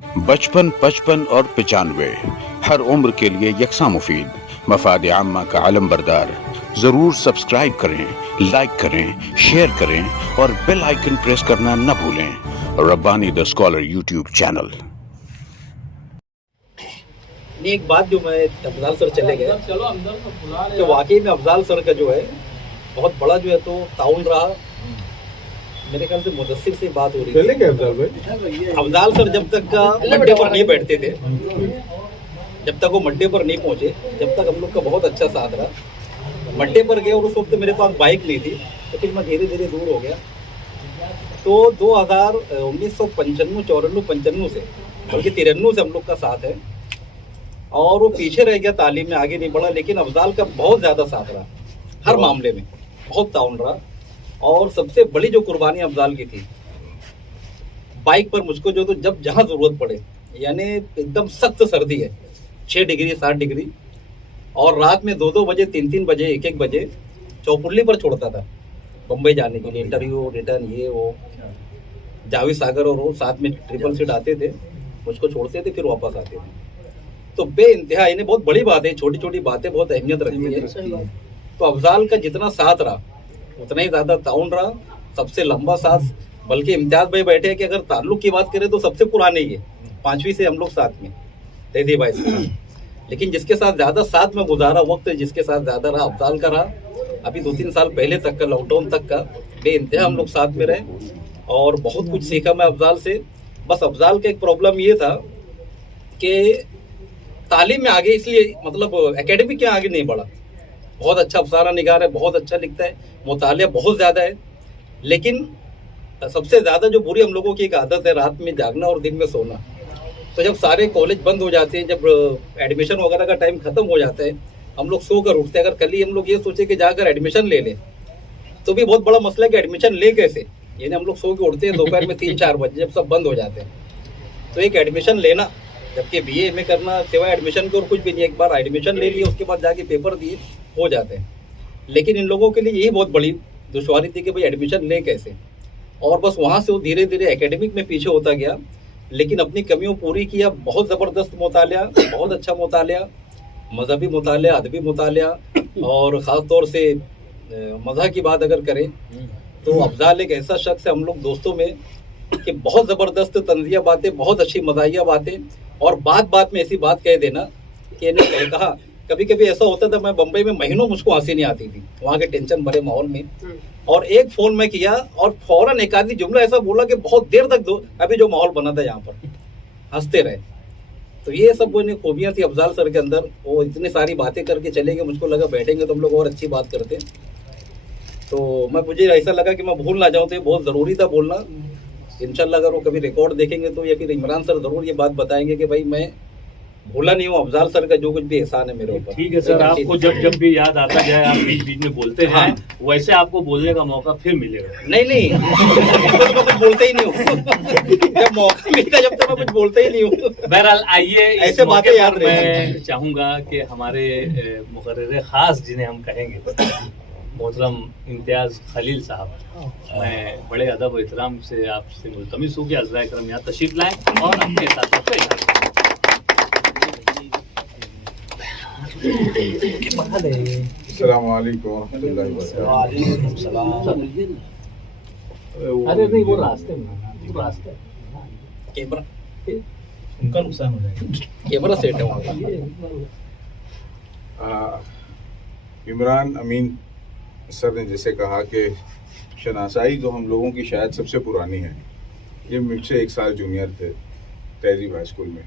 बचपन, 55 और 95 हर उम्र के लिए यकसा मुफीद, मफाद आम्मा का आलम बरदार। जरूर सब्सक्राइब करें, लाइक करें, शेयर करें और बेल आइकन प्रेस करना न भूलें। Rabbani the scholar YouTube channel. एक बात जो मैं अफजाल सर चले गए तो वाकई में अफजाल सर का जो है बहुत बड़ा जो है तो ताउन रहा। मेरे ख्याल से मुदस्सिर से बात हो रही थी। अफजाल सर जब तक का मड्डे पर नहीं बैठते थे, जब तक वो मड्डे पर नहीं पहुंचे, जब तक हम लोग का बहुत अच्छा साथ रहा। मड्डे पर गए और उस वक्त मेरे पास बाइक नहीं थी, तो फिर मैं धीरे धीरे दूर हो गया। तो 1995, 94, 95 से बल्कि 93 से हम लोग का साथ है और वो पीछे रह गया, तालीम में आगे नहीं बढ़ा। लेकिन अफजाल का बहुत ज़्यादा साथ रहा, हर मामले में बहुत ताउन रहा। और सबसे बड़ी जो कुर्बानी अफजाल की थी, बाइक पर मुझको जो तो जब जहाँ ज़रूरत पड़े, यानी एकदम सख्त सर्दी है, 6 डिग्री 7 डिग्री, और रात में 2-2 बजे 3-3 बजे 1-1 बजे चौपुल्ली पर छोड़ता था बम्बई जाने के लिए, इंटरव्यू रिटर्न ये वो। जावेद सागर और वो साथ में ट्रिपल सीट आते थे, मुझको छोड़ते थे, फिर वापस आते थे। तो बे इंतहा, इन्हें बहुत बड़ी बात है, छोटी छोटी बातें बहुत अहमियत रखती है। तो अफजाल का जितना साथ रहा उतना ही ज़्यादा ताउन रहा, सबसे लंबा साथ। बल्कि इम्तियाज भाई बैठे हैं कि अगर ताल्लुक की बात करें तो सबसे पुराने ही है, 5वीं से हम लोग साथ में, तहजीब भाई से। लेकिन जिसके साथ ज़्यादा साथ में गुजारा वक्त, जिसके साथ ज़्यादा रहा, अफजाल का रहा। अभी 2-3 साल पहले तक का, लॉकडाउन तक का बे इंतहा हम लोग साथ में रहे और बहुत कुछ सीखा मैं अफजाल से। बस अफजाल का एक प्रॉब्लम ये था कि तालीम में आगे, इसलिए मतलब एकेडमिक के आगे नहीं बढ़ा। बहुत अच्छा अफसाना निगार है, बहुत अच्छा लिखता है, मुतालिया बहुत ज़्यादा है। लेकिन सबसे ज़्यादा जो बुरी हम लोगों की एक आदत है, रात में जागना और दिन में सोना। तो जब सारे कॉलेज बंद हो जाते हैं, जब एडमिशन वगैरह का टाइम ख़त्म हो जाता है, हम लोग सो कर उठते हैं। अगर कल ही हम लोग ये सोचे कि जाकर एडमिशन ले लें, तो भी बहुत बड़ा मसला है कि एडमिशन ले कैसे। यानी हम लोग सो के उठते हैं दोपहर में 3-4 बजे, जब सब बंद हो जाते हैं। तो एक एडमिशन लेना, जबकि BA MA करना सिवाय एडमिशन के और कुछ भी नहीं, एक बार एडमिशन ले लिए उसके बाद जाके पेपर दिए, हो जाते हैं। लेकिन इन लोगों के लिए यही बहुत बड़ी दुश्वारी थी कि भाई एडमिशन ले कैसे। और बस वहाँ से वो धीरे धीरे एकेडमिक में पीछे होता गया, लेकिन अपनी कमियों पूरी किया। बहुत ज़बरदस्त मुतालिया, बहुत अच्छा मुतालिया, मजहबी मुतालिया, अदबी मुतालिया। और ख़ास तौर से मज़हब की बात अगर करें तो अफजाल एक ऐसा शख्स है हम लोग दोस्तों में कि बहुत ज़बरदस्त तंज़िया बातें, बहुत अच्छी मज़ाहिया बातें, और बात बात में ऐसी बात कह देना कि इन्हें कहा। कभी कभी ऐसा होता था, मैं बम्बई में महीनों मुझको हंसी नहीं आती थी वहाँ के टेंशन भरे माहौल में, और एक फ़ोन में किया और फ़ौरन एक आधी जुमला ऐसा बोला कि बहुत देर तक अभी जो माहौल बना था यहाँ पर हंसते रहे। तो ये सब वो खूबियाँ थी अफजाल सर के अंदर। वो इतनी सारी बातें करके चले गए, मुझको लगा बैठेंगे तो हम लोग और अच्छी बात करते। तो मुझे ऐसा लगा कि मैं भूल ना जाऊँ, तो ये बहुत ज़रूरी था बोलना। इंशाल्लाह अगर वो कभी रिकॉर्ड देखेंगे तो, या फिर इमरान सर ज़रूर ये बात बताएंगे कि भाई मैं भूला नहीं हूँ अफजाल सर का जो कुछ भी एहसान है मेरे ऊपर। ठीक है सर, आपको जब जब भी याद आता जाए आप बीच बीच में बोलते हैं। हाँ। वैसे आपको बोलने का मौका फिर मिलेगा। नहीं मैं कुछ बोलते ही नहीं हूँ। जब मौका मिलता जब तक मैं कुछ बोलते ही नहीं हूँ। बहरहाल आइए, ऐसे बातें याद मैं चाहूंगा कि हमारे मुकर्रर खास जिन्हें हम कहेंगे, मोहतरम इम्तियाज खलील साहब, मैं बड़े अदब और एहतराम से आपसे मुल्तमिस हूँ कि अज़राए करम यहाँ तशरीफ लाएं और अपने साथ अरे नहीं, वो रास्ते कैमरा उनका नुकसान हो जाएगा, कैमरा सेट है वहाँ का। इमरान अमीन सर ने जैसे कहा कि शनासाई जो हम लोगों की शायद सबसे पुरानी है, ये मुझसे 1 साल जूनियर थे तहजीब हाई स्कूल में।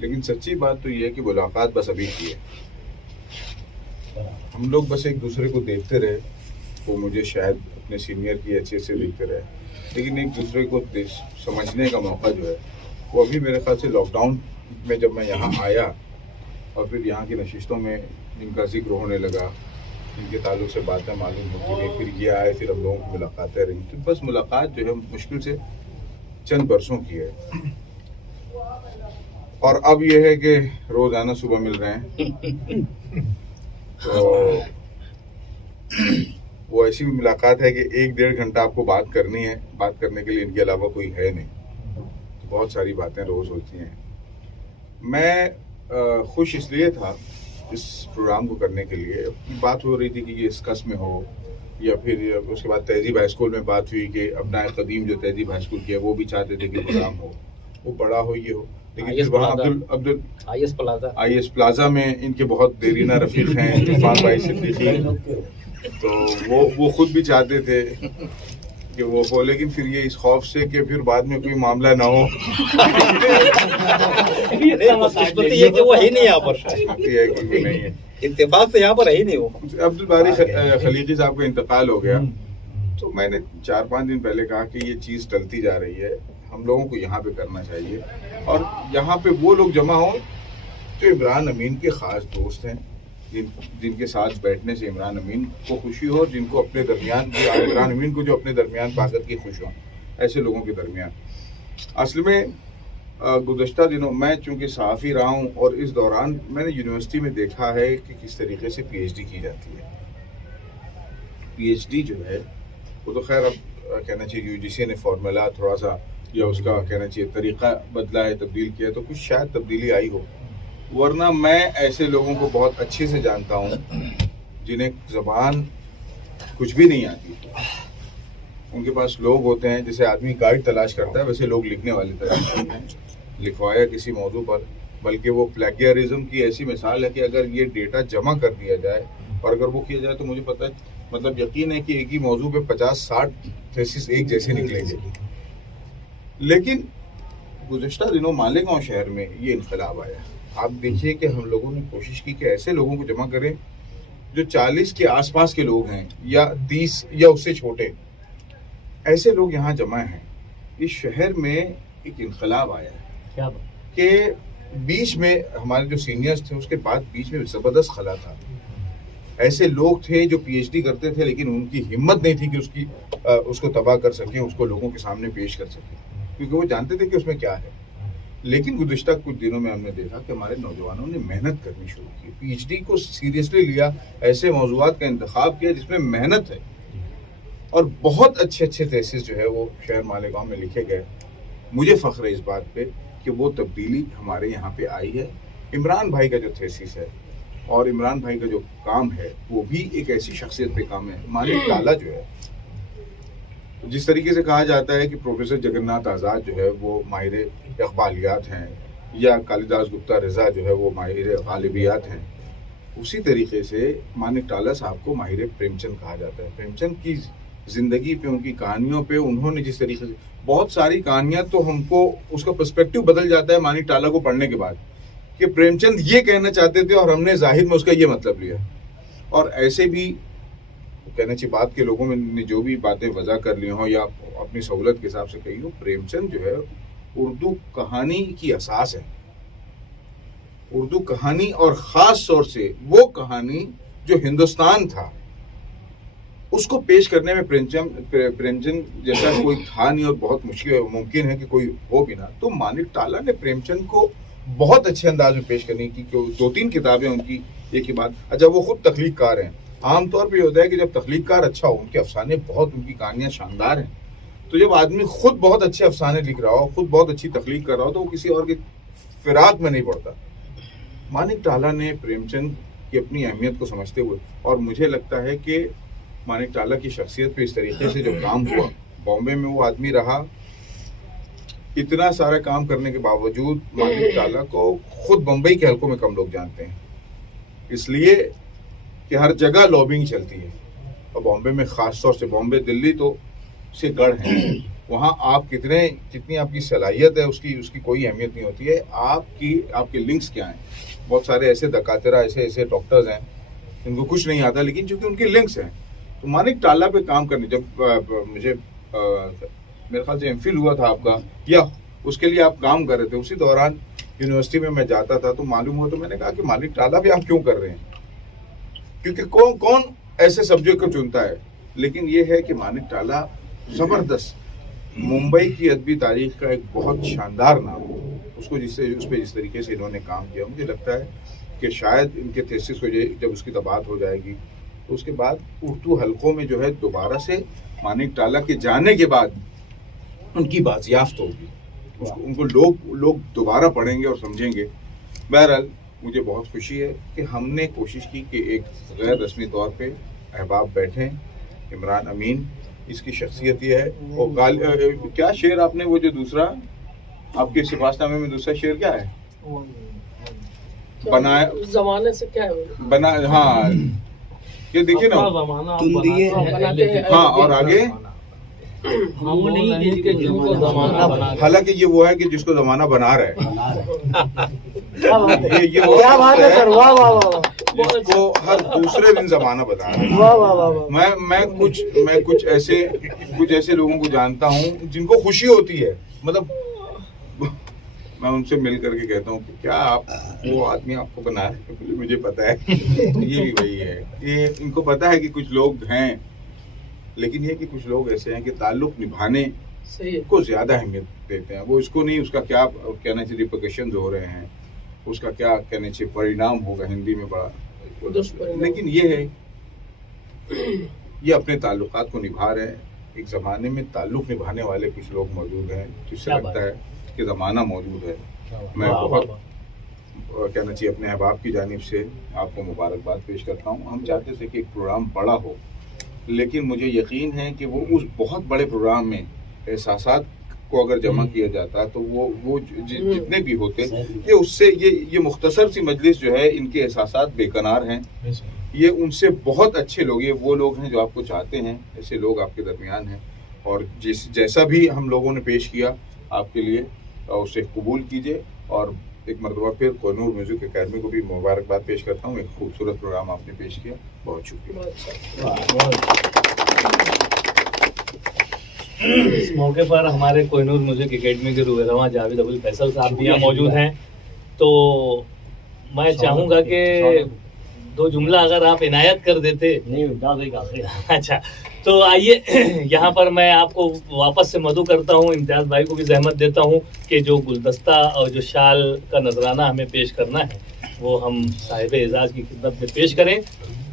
लेकिन सच्ची बात तो ये है कि मुलाकात बस अभी की है। हम लोग बस एक दूसरे को देखते रहे, वो मुझे शायद अपने सीनियर की हैसियत से देखते रहे, लेकिन एक दूसरे को समझने का मौका जो है वो अभी मेरे ख्याल से लॉकडाउन में जब मैं यहाँ आया और फिर यहाँ की नशिस्तों में इनका जिक्र होने लगा, इनके ताल्लुक से बातें मालूम होती गई, फिर ये आए, फिर हम लोगों की मुलाकातें रही। तो बस मुलाकात जो है मुश्किल से चंद बरसों की है, और अब ये है कि रोज़ाना सुबह मिल रहे हैं। तो वो ऐसी मुलाकात है कि 1-1.5 घंटा आपको बात करनी है, बात करने के लिए इनके अलावा कोई है नहीं। बहुत सारी बातें रोज़ होती हैं। मैं खुश इसलिए था इस प्रोग्राम को करने के लिए, बात हो रही थी कि ये इसकस में हो, या फिर उसके बाद तहजीब हाई स्कूल में बात हुई कि अपना कदीम जो तहजीब हाई स्कूल किया वो भी चाहते थे कि प्रोग्राम हो, वो बड़ा हो, ये हो, लेकिन फिर वहाँ अब्दुल IS प्लाजा में इनके बहुत देरीना रफीक हैं तूफान भाई सिद्दीकी, तो वो खुद भी चाहते थे कि वो हो, लेकिन फिर ये इस खौफ से कि फिर बाद में कोई मामला ना हो किस्मती है कि वो ही नहीं यहाँ पर, है कि वो नहीं है, इत्तेफाक से यहाँ पर है ही नहीं वो। अब्दुल बारी खलीकी साहब का इंतकाल हो गया, तो मैंने 4-5 दिन पहले कहा कि ये चीज़ टलती जा रही है, हम लोगों को यहाँ पे करना चाहिए, और यहाँ पे वो लोग जमा हों जो इमरान अमीन के ख़ास दोस्त हैं, जिनके साथ बैठने से इमरान अमीन को खुशी हो, जिनको अपने दरमियान, इमरान अमीन को जो अपने दरमियान पाकर के खुश हों, ऐसे लोगों के दरमियान। असल में गुज़श्ता दिनों मैं चूँकि सहाफ़ी रहा हूँ, और इस दौरान मैंने यूनिवर्सिटी में देखा है कि किस तरीके से PhD की जाती है। PhD जो है वो तो खैर अब कहना चाहिए UGC ने फार्मूला थोड़ा सा, या उसका कहना चाहिए तरीक़ा बदला है, तब्दील किया है, तो कुछ शायद तब्दीली आई हो, वरना मैं ऐसे लोगों को बहुत अच्छे से जानता हूँ जिन्हें ज़बान कुछ भी नहीं आती, उनके पास लोग होते हैं, जैसे आदमी गाइड तलाश करता है वैसे लोग लिखने वाले तलाश करते हैं, लिखवाया किसी मौजू पर, बल्कि वो प्लेगियरिज्म की ऐसी मिसाल है कि अगर ये डेटा जमा कर दिया जाए और अगर वो किया जाए तो मुझे पता है, मतलब यकीन है कि एक ही मौजू पे 50-60 थीसिस एक जैसे निकलेंगे। लेकिन गुज़श्ता दिनों मालेगांव शहर में ये इनकलाब आया। आप देखिए कि हम लोगों ने कोशिश की कि ऐसे लोगों को जमा करें जो 40 के आसपास के लोग हैं, या 30 या उससे छोटे, ऐसे लोग यहाँ जमा हैं। इस शहर में एक इनकलाब आया है कि बीच में हमारे जो सीनियर्स थे, उसके बाद बीच में ज़बरदस्त खला था। ऐसे लोग थे जो PhD करते थे, लेकिन उनकी हिम्मत नहीं थी कि उसको तबाह कर सकें, उसको लोगों के सामने पेश कर सकें, क्योंकि वो जानते थे कि उसमें क्या है। लेकिन गुज़श्ता कुछ दिनों में हमने देखा कि हमारे नौजवानों ने मेहनत करनी शुरू की, PhD को सीरियसली लिया, ऐसे मौज़ूआत का इंतखाब किया जिसमें मेहनत है, और बहुत अच्छे अच्छे थीसिस जो है वो शहर मालेगांव में लिखे गए। मुझे फ़ख्र है इस बात पे कि वो तब्दीली हमारे यहाँ पे आई है। इमरान भाई का जो थीसिस है और इमरान भाई का जो काम है वो भी एक ऐसी शख्सियत पे काम है। मानिक टाला जो है, जिस तरीके से कहा जाता है कि प्रोफेसर जगन्नाथ आज़ाद जो है वो माहिर इक़बालियात हैं, या कालिदास गुप्ता रज़ा जो है वो माहिर गालिबियात हैं, उसी तरीके से मानिक टाला साहब को माहिर प्रेमचंद कहा जाता है। प्रेमचंद की ज़िंदगी पे, उनकी कहानियों पे, उन्होंने जिस तरीके से बहुत सारी कहानियाँ, तो हमको उसका पर्सपेक्टिव बदल जाता है मानिक टाला को पढ़ने के बाद, कि प्रेमचंद ये कहना चाहते थे और हमने जाहिर में उसका ये मतलब लिया। और ऐसे भी कहना चाहिए बात के लोगों ने जो भी बातें वजह कर ली हों या अपनी सहूलत के हिसाब से कही हो, प्रेमचंद जो है उर्दू कहानी की असास है। उर्दू कहानी, और ख़ास तौर से वो कहानी जो हिंदुस्तान था, उसको पेश करने में प्रेमचंद जैसा कोई था नहीं, और बहुत मुमकिन है कि कोई हो भी ना। तो मानिक टाला ने प्रेमचंद को बहुत अच्छे अंदाज में पेश करने की 2-3 किताबें उनकी एक के बाद। अच्छा, वो खुद तख्लीक़कार हैं। आमतौर पर होता है कि जब तख्लीक़कार अच्छा हो, उनके अफसाने बहुत, उनकी कहानियाँ शानदार हैं, तो जब आदमी खुद बहुत अच्छे अफसाने लिख रहा हो, खुद बहुत अच्छी तख्लीक़ कर रहा हो, तो वो किसी और की फिराक में नहीं पड़ता। मानिक टाला ने प्रेमचंद की अपनी अहमियत को समझते हुए, और मुझे लगता है कि मानिक टाला की शख्सियत पे इस तरीके से जो काम हुआ, बॉम्बे में वो आदमी रहा, इतना सारा काम करने के बावजूद मानिक टाला को खुद बम्बई के हलकों में कम लोग जानते हैं, इसलिए कि हर जगह लॉबिंग चलती है। और बॉम्बे में ख़ास तौर से, बॉम्बे दिल्ली तो से गढ़ हैं, वहाँ आप कितनी आपकी सलाहियत है उसकी कोई अहमियत नहीं होती है, आपके लिंक्स क्या हैं। बहुत सारे ऐसे दकातिरा, ऐसे डॉक्टर्स हैं जिनको कुछ नहीं आता, लेकिन चूँकि उनके लिंक्स हैं। तो मानिक टाला पे काम करने, जब मुझे मेरे ख्याल से MPhil हुआ था आपका, या उसके लिए आप काम कर रहे थे, उसी दौरान यूनिवर्सिटी में मैं जाता था, तो मालूम हुआ, तो मैंने कहा कि मानिक टाला भी आप क्यों कर रहे हैं, क्योंकि कौन ऐसे सब्जेक्ट को चुनता है। लेकिन ये है कि मानिक टाला ज़बरदस्त, मुंबई की अदबी तारीख का एक बहुत शानदार नाम, उस पर जिस तरीके से इन्होंने काम किया, मुझे लगता है कि शायद इनके थीसिस को जब उसकी तबात हो जाएगी, तो उसके बाद उर्दू हलकों में जो है दोबारा से मानिक टाला के जाने के बाद उनकी बाजियाफ्त होगी। उनको लोग दोबारा पढ़ेंगे और समझेंगे। बहरहाल मुझे बहुत खुशी है कि हमने कोशिश की कि एक गैर रस्मी तौर पे अहबाब बैठें। इमरान अमीन इसकी शख्सियत ये है। और क्या शेर आपने वो जो दूसरा आपके सिफारशनामे में दूसरा शेर क्या है? बनाया जमाने से क्या है बना, हाँ ये देखिए ना, तुम दिए हाँ और आगे वो नहीं जिनको जमाना बना हालांकि ये वो है कि जिसको जमाना बना रहा है। ये क्या बात है सर, वाह वाह वाह, जिसको हर दूसरे दिन जमाना बना रहा है। वाह वाह वाह। मैं कुछ ऐसे लोगों को जानता हूँ जिनको खुशी होती है, मतलब मैं उनसे मिल करके कहता हूँ कि क्या आप वो आदमी आपको बना रहे हैं? मुझे पता है ये भी वही है। ये इनको पता है कि कुछ लोग हैं, लेकिन ये कि कुछ लोग ऐसे हैं कि ताल्लुक निभाने को ज्यादा अहमियत देते हैं। वो इसको नहीं, उसका क्या कहना चाहिए रिपरकशंस हो रहे हैं, उसका क्या कहना चाहिए परिणाम होगा, हिंदी में बड़ा, लेकिन ये है ये अपने ताल्लुकात को निभा रहे हैं। एक ज़माने में ताल्लुक निभाने वाले कुछ लोग मौजूद हैं जिससे लगता है कि ज़माना मौजूद है। मैं बहुत कहना चाहिए अपने अहबाब की जानिब से आपको मुबारकबाद पेश करता हूँ। हम चाहते थे कि एक प्रोग्राम बड़ा हो, लेकिन मुझे यकीन है कि वो उस बहुत बड़े प्रोग्राम में एहसासात को अगर जमा किया जाता तो वो जितने भी होते ये उससे ये मुख्तसर सी मजलिस जो है, इनके एहसासात बेकनार हैं। ये उनसे बहुत अच्छे लोग, ये वो लोग हैं जो आपको चाहते हैं, ऐसे लोग आपके दरमियान हैं। और जैसा भी हम लोगों ने पेश किया आपके लिए उसे कबूल कीजिए। और एक मरतबा फिर कोहिनूर म्यूजिक अकेडमी को भी मुबारकबाद पेश करता हूँ। एक खूबसूरत प्रोग्राम आपने पेश किया, बहुत शुक्रिया। इस मौके पर हमारे कोहिनूर म्यूजिक अकेडमी के रूबेरवा जावेद अबुल फैसल साहब भी यहाँ मौजूद हैं, तो मैं चाहूँगा कि दो जुमला अगर आप इनायत कर देते। अच्छा, तो आइए यहाँ पर मैं आपको वापस से मदू करता हूँ, इम्तियाज़ भाई को भी जहमत देता हूँ कि जो गुलदस्ता और जो शाल का नजराना हमें पेश करना है वो हम साहिब एजाज की खिदमत में पेश करें।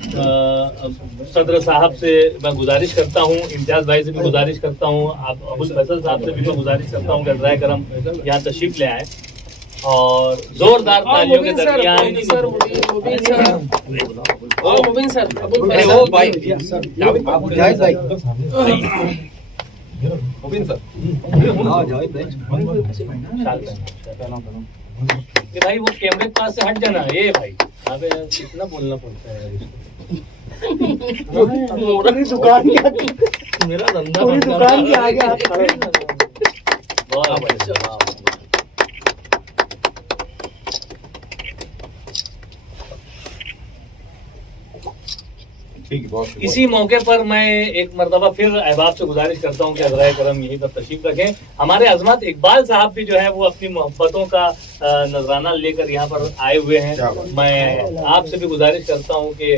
सदर साहब से मैं गुजारिश करता हूँ, इम्तियाज़ भाई से भी गुजारिश करता हूँ, आप अबुल फैसल साहब से भी मैं गुजारिश करता हूँ कि अज़राए करम यहाँ तशरीफ ले आए और जोरदार तालियों के दरमियान भाई वो कैमरे के पास से हट जाना। ये भाई अबे कितना बोलना पड़ता है दुकान मेरा धंधा पूरी दुकान के आगे आप खड़े इसी मौके पर मैं एक मरतबा फिर अहबाब से गुजारिश करता हूँ कि अज़राए करम यहीं पर तशरीफ रखें। हमारे अजमत इकबाल साहब भी जो है वो अपनी मोहब्बतों का नजराना लेकर यहाँ पर आए हुए हैं। मैं आपसे भी गुजारिश करता हूँ कि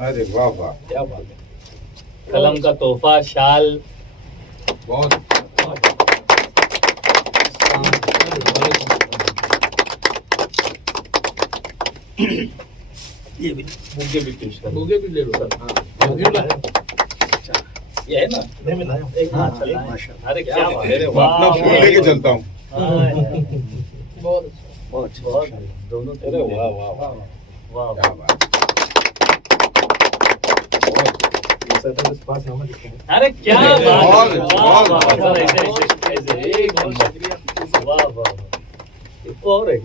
अरे वाह वाह, क्या बात है। कलम का तोहफा, शाल, बहुत ये भी बुके भी पेश कर, बुके भी ले लो सर। ये है ना, अरे क्या बात है, अपना फूल लेके चलता हूँ। बहुत दोनों अरे वाह वाह वाह वाह क्या बात। अरे क्या बात है, वाह वाह बहुत ऐसे एक नंबर, वाह वाह और है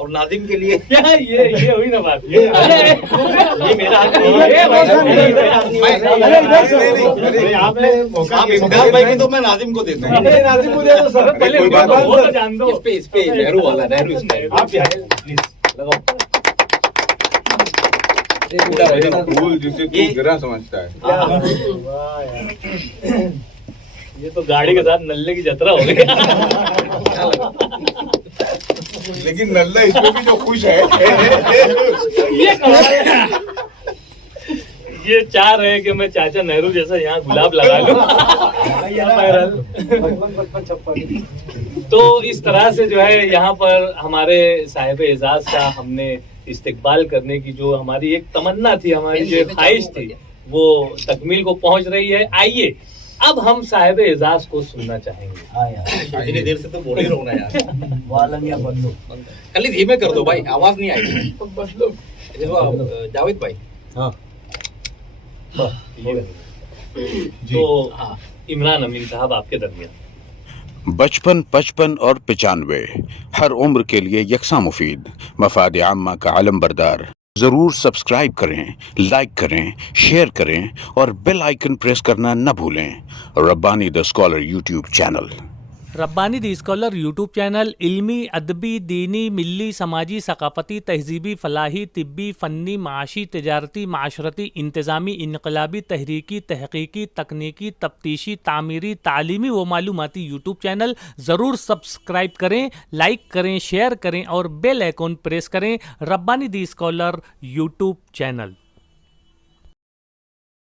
और नाजिम के लिए क्या ये हुई ना बात। अरे ये मेरा आपने इम्तियाज़ भाई को तो मैं नाजिम को देता हूँ। नाजिम को दे दो सर। पहले कोई बात वो तो जान दो। इस पे नेहरू वाला, नेहरू स्टाइल। आप लगाओ। फूल जिसे तू गिरा समझता है। ये तो गाड़ी के साथ नल्ले की जतरा हो गई। लेकिन नल्ला इसमें भी जो खुश है ये चाह रहे हैं कि मैं चाचा नेहरू जैसा यहाँ गुलाब लगा लूं। तो इस तरह से जो है यहाँ पर हमारे साहिब एजाज का हमने इस्तिकबाल करने की जो हमारी एक तमन्ना थी, हमारी जो एक ख्वाहिश थी, वो तकमील को पहुंच रही है। आइए अब हम साहिब एजाज को सुनना चाहेंगे। इतनी देर से तो बोल ही रहो ना यार। वालंगिया बदलो खाली धीमे कर दो भाई, आवाज नहीं आएगी। बदलो देखो जावेद भाई। हाँ तो इमरान अमीन साहब आपके दरमियान। बचपन, 55 और 95 हर उम्र के लिए यकसा मुफीद, मफाद आम्मा का आलम बरदार। जरूर सब्सक्राइब करें, लाइक करें, शेयर करें और बेल आइकन प्रेस करना न भूलें। Rabbani the scholar YouTube channel. Rabbani the scholar YouTube channel इल्मी, अदबी, दीनी, मिली, समाजी, सकाफती, तहजीबी, फलाही, तिब्बी, फ़न्नी, माशी, तिजारती, माशरती, इंतज़ामी, इनकलाबी, तहरीकी, तहकीकी, तकनीकी, तफ्तीशी, तामीरी, तालीमी व मालूमाती यूट्यूब चैनल। ज़रूर सब्सक्राइब करें, लाइक करें, शेयर करें और बेल आइकन प्रेस करें। Rabbani the scholar YouTube channel.